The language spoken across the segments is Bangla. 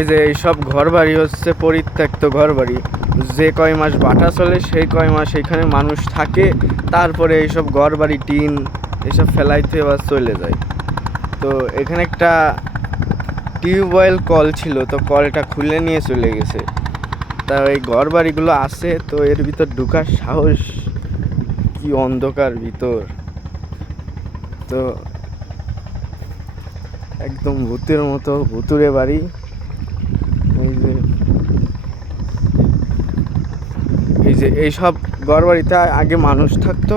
এই যে এইসব ঘর বাড়ি হচ্ছে পরিত্যক্ত ঘর বাড়ি। যে কয় মাস বাটা চলে সেই কয় মাস এখানে মানুষ থাকে, তারপরে এইসব ঘর বাড়ি টিন এসব ফেলাইতে আবার চলে যায়। তো এখানে একটা টিউবওয়েল কল ছিল, তো কলটা খুলে নিয়ে চলে গেছে। তা এই ঘর বাড়িগুলো আছে, তো এর ভিতর ঢুকার সাহস, কি অন্ধকার ভিতর, তো একদম ভূতের মতো ভুতুড়ে বাড়ি। এই যে এইসব ঘরবাড়িতে আগে মানুষ থাকতো,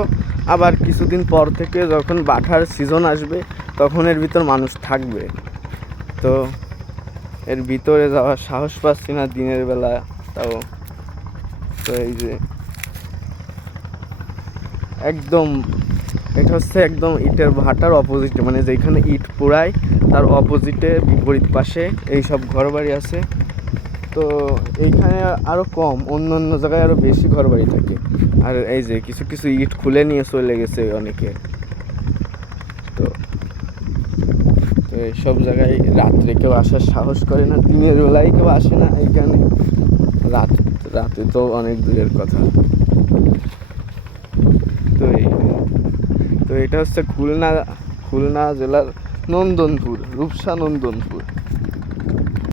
আবার কিছুদিন পর থেকে যখন বাটার সিজন আসবে তখন এর ভিতর মানুষ থাকবে। তো এর ভিতরে যাওয়ার সাহস পাচ্ছি না দিনের বেলা তাও। তো এই যে একদম, এটা হচ্ছে একদম ইটের ভাটার অপোজিটে, মানে যেখানে ইট পোড়ায় তার অপোজিটে বিপরীত পাশে এইসব ঘরবাড়ি আছে। তো এইখানে আরও কম, অন্য অন্য জায়গায় আরও বেশি ঘরবাড়ি থাকে। আর এই যে কিছু কিছু ইট খুলে নিয়ে চলে গেছে অনেকে। তো তো এইসব জায়গায় রাত্রে কেউ আসার সাহস করে না, দিনের বেলায় কেউ আসে না এইখানে। রাত রাতে তো অনেক দূরের কথা। তো এই তো এটা হচ্ছে খুলনা জেলার নন্দনপুর, রূপসা নন্দনপুর।